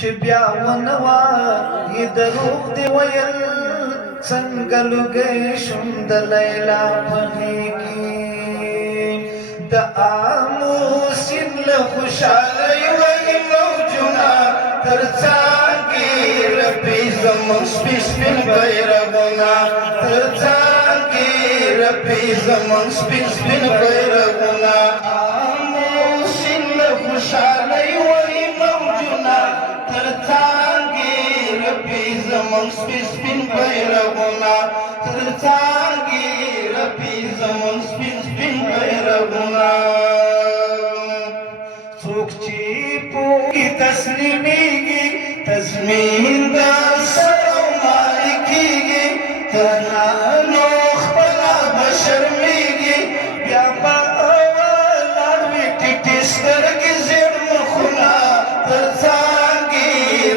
چې بیا ونوا یې دروغ دی ویل څنګه لږی شوم د لیلا په غېږ د آمو سیند له خوشحالۍ وایي موجونه تر څانګې رپي زموږ سپین سپین بیرغونه تر څانګې رپي زموږ سپین سپین بیرغونه آمو سیند له خوشحالۍ وایي موجونه تر څانګې رپي زموږ سپین سپین بیرغونه تر څانګې رپي زموږ سپین سپین بیرغونه څوک چې پوهې تسلیمېږي تضمین د سر او مال کېږي تر نانو خپله به شرمېږي بیا به ولاړ وي ټیټې سترګې زیړ مخونه تر څانګې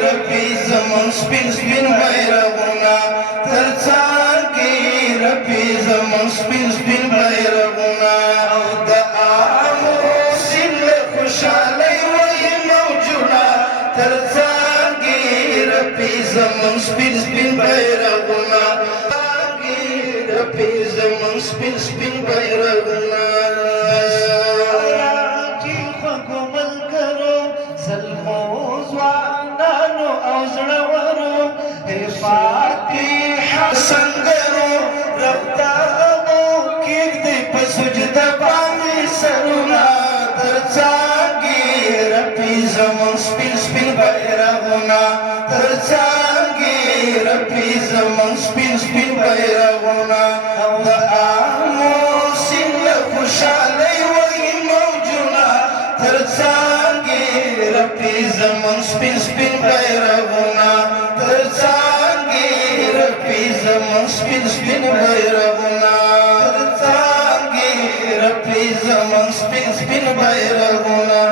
رپي زموږ سپین سپین بیرغونه تر څانګې رپي زموږ سپین سپین بیرغونه او د آمو سیند له خوشحالۍ وایي موجونه تر څانګې رپي زموږ سپین سپین بیرغونه څانګې رپي زموږ سپین سپین بیرغونه خوږو ملګرو زلمو ځوانانو او زړورو فاتحه سنګرو رب ته مو کېږدئ په سجده باندې سرونه تر څانګې رپي زموږ سپین سپین بیرغونه تر څانګې رپي زموږ سپین سپین بیرغونه د آمو سیند له خوشحالۍ وایي موجونه تر څانګې رپي زموږ سپین سپین بیرغونه تر څانګې رپي زموږ سپین سپین بیرغونه تر څانګې رپي زموږ سپین سپین بیرغونه